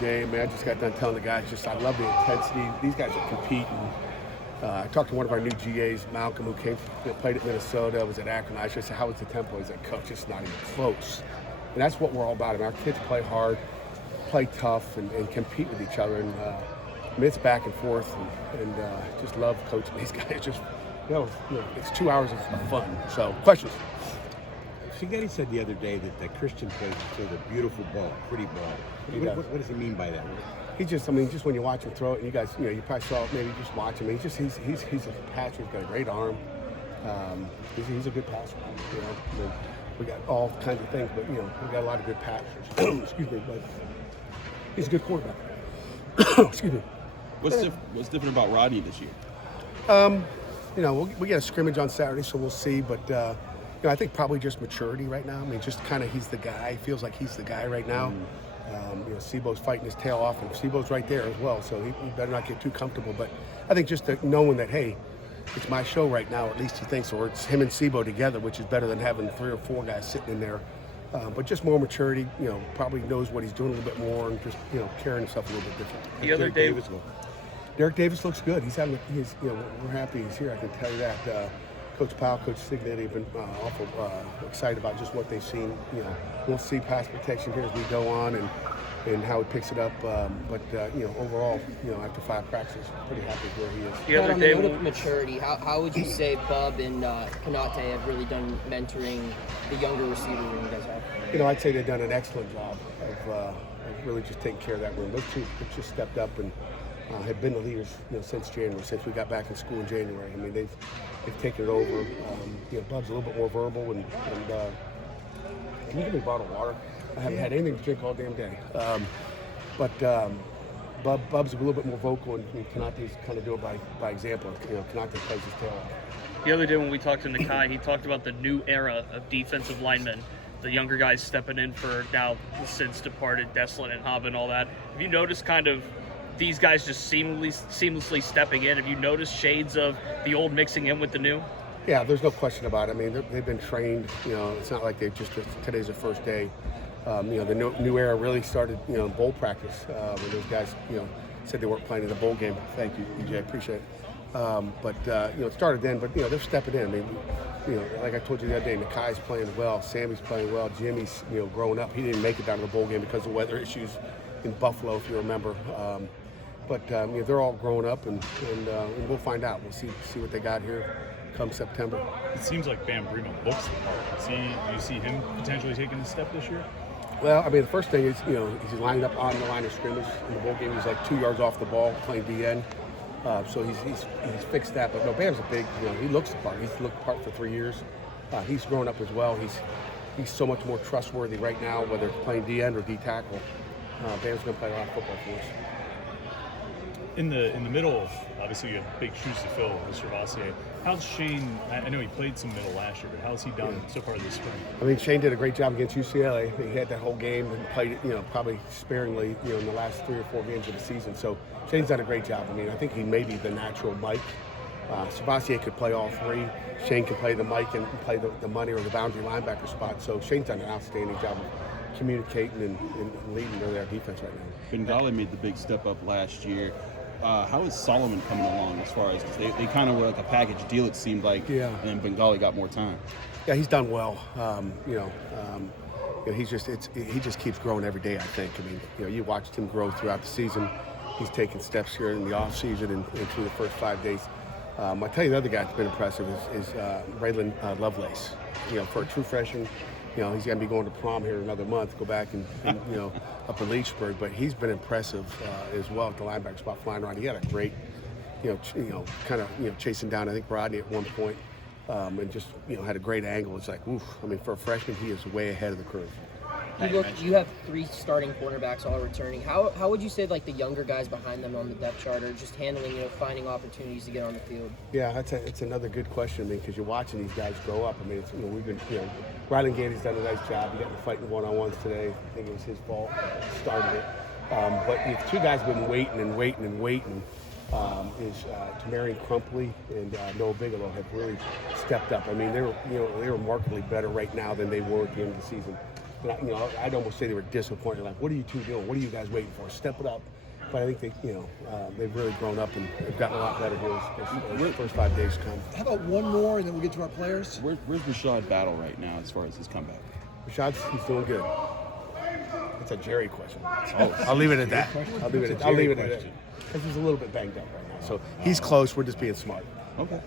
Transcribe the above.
Game, man, I just got done telling the guys, I love the intensity. These guys are competing. I talked to one of our new GAs, Malcolm, who played at Minnesota, was at Akron. I said, how was the tempo? He's like, Coach, it's not even close. And that's what we're all about. I mean, our kids play hard, play tough, and compete with each other. And it's back and forth, and just love coaching these guys. Just, it's 2 hours of fun. So, questions? Signetti said the other day that Christian plays sort of a beautiful ball, pretty ball. What does he mean by that? He just when you watch him throw it, and you guys, you probably saw it, maybe just watch him. He's a passer. He's got a great arm. He's a good passer. I mean, we got all kinds of things, but we got a lot of good passers. Excuse me, but he's a good quarterback. Excuse me. What's different about Rodney this year? We get a scrimmage on Saturday, so we'll see. But I think probably just maturity right now. I mean, just kind of he's the guy. Feels like he's the guy right now. Sebo's fighting his tail off, and Sebo's right there as well. So he better not get too comfortable. But I think just knowing that, hey, it's my show right now, at least he thinks, or it's him and Sebo together, which is better than having 3 or 4 guys sitting in there. But just more maturity. Probably knows what he's doing a little bit more, and just carrying himself a little bit different. The other day, Derek Davis looks good. We're happy he's here. I can tell you that. Coach Powell, Coach Signetti have been awful excited about just what they've seen. We'll see pass protection here as we go on and how he picks it up. But overall, after 5 practices, pretty happy where he is. The other on day, the note of maturity, how would you say Bub and Konate have really done mentoring the younger receiver room you guys have? I'd say they've done an excellent job of really just taking care of that room. Those two have just stepped up and have been the leaders, since January, since we got back in school in January. I mean, they've taken it over. Bub's a little bit more verbal, and can you give me a bottle of water? I haven't had anything to drink all damn day. Bub's a little bit more vocal, and Konate's kind of do it by example. Konate plays his tail off. The other day when we talked to Nakai, he talked about the new era of defensive linemen. The younger guys stepping in for now since departed Deslin and Hobb and all that. Have you noticed kind of these guys just seamlessly stepping in? Have you noticed shades of the old mixing in with the new? Yeah, there's no question about it. I mean, they've been trained. It's not like today's their first day. The new era really started, bowl practice when those guys, said they weren't playing in the bowl game. Thank you, EJ, appreciate it. It started then, but they're stepping in. I mean, like I told you the other day, Nakai's playing well, Sammy's playing well, Jimmy's, growing up. He didn't make it down to the bowl game because of weather issues in Buffalo, if you remember. But they're all growing up, and we'll find out. We'll see what they got here come September. It seems like Bam Bremo looks the part. Do you see him potentially taking a step this year? Well, I mean, the first thing is, he's lined up on the line of scrimmage in the bowl game. He's like 2 yards off the ball playing DN. So he's fixed that. But no, Bam's a big, he looks the part. He's looked the part for 3 years. He's grown up as well. He's so much more trustworthy right now, whether it's playing D end or D tackle. Bam's going to play a lot of football for us. In the middle, obviously you have big shoes to fill with Servassier. How's Shane? I know he played some middle last year, but how's he done so far this spring? I mean, Shane did a great job against UCLA. He had that whole game and played it, probably sparingly, in the last 3 or 4 games of the season. So Shane's done a great job. I mean, I think he may be the natural Mike. Servassier could play all 3. Shane could play the Mike and play the money or the boundary linebacker spot. So Shane's done an outstanding job of communicating and leading their defense right now. Bengali made the big step up last year. How is Solomon coming along as far as, because they kind of were like a package deal, it seemed like, yeah. And then Bengali got more time. Yeah, he's done well. He just keeps growing every day, I think. I mean, you watched him grow throughout the season. He's taken steps here in the off season and through the first 5 days. I'll tell you the other guy that's been impressive is Raylan Lovelace. For a true freshman, he's going to be going to prom here in another month, go back and up in Leechburg. But he's been impressive as well at the linebacker spot, flying around. He had a great, chasing down, I think, Rodney at one point, and just, had a great angle. It's like, oof. I mean, for a freshman, he is way ahead of the curve. You have 3 starting cornerbacks all returning. How would you say the younger guys behind them on the depth chart are just handling, finding opportunities to get on the field? Yeah, it's another good question. I mean, because you're watching these guys grow up. I mean, we've been, Rylan Gandy's done a nice job. He got in fighting one-on-ones today. I think it was his fault. Started it. But the 2 guys have been waiting. Is Tamarian Crumpley and Noah Bigelow have really stepped up. I mean, they were markedly better right now than they were at the end of the season. And I'd almost say they were disappointed. Like, what are you two doing? What are you guys waiting for? Step it up. But I think they've really grown up and they've gotten a lot better here as the first 5 days come. How about one more, and then we'll get to our players? Where's Rashad Battle right now as far as his comeback? He's doing good. That's a Jerry question. Oh, I'll leave it at that. question? I'll leave it It's at a that. Jerry question. Because he's a little bit banged up right now. So he's close. We're just being smart. Okay.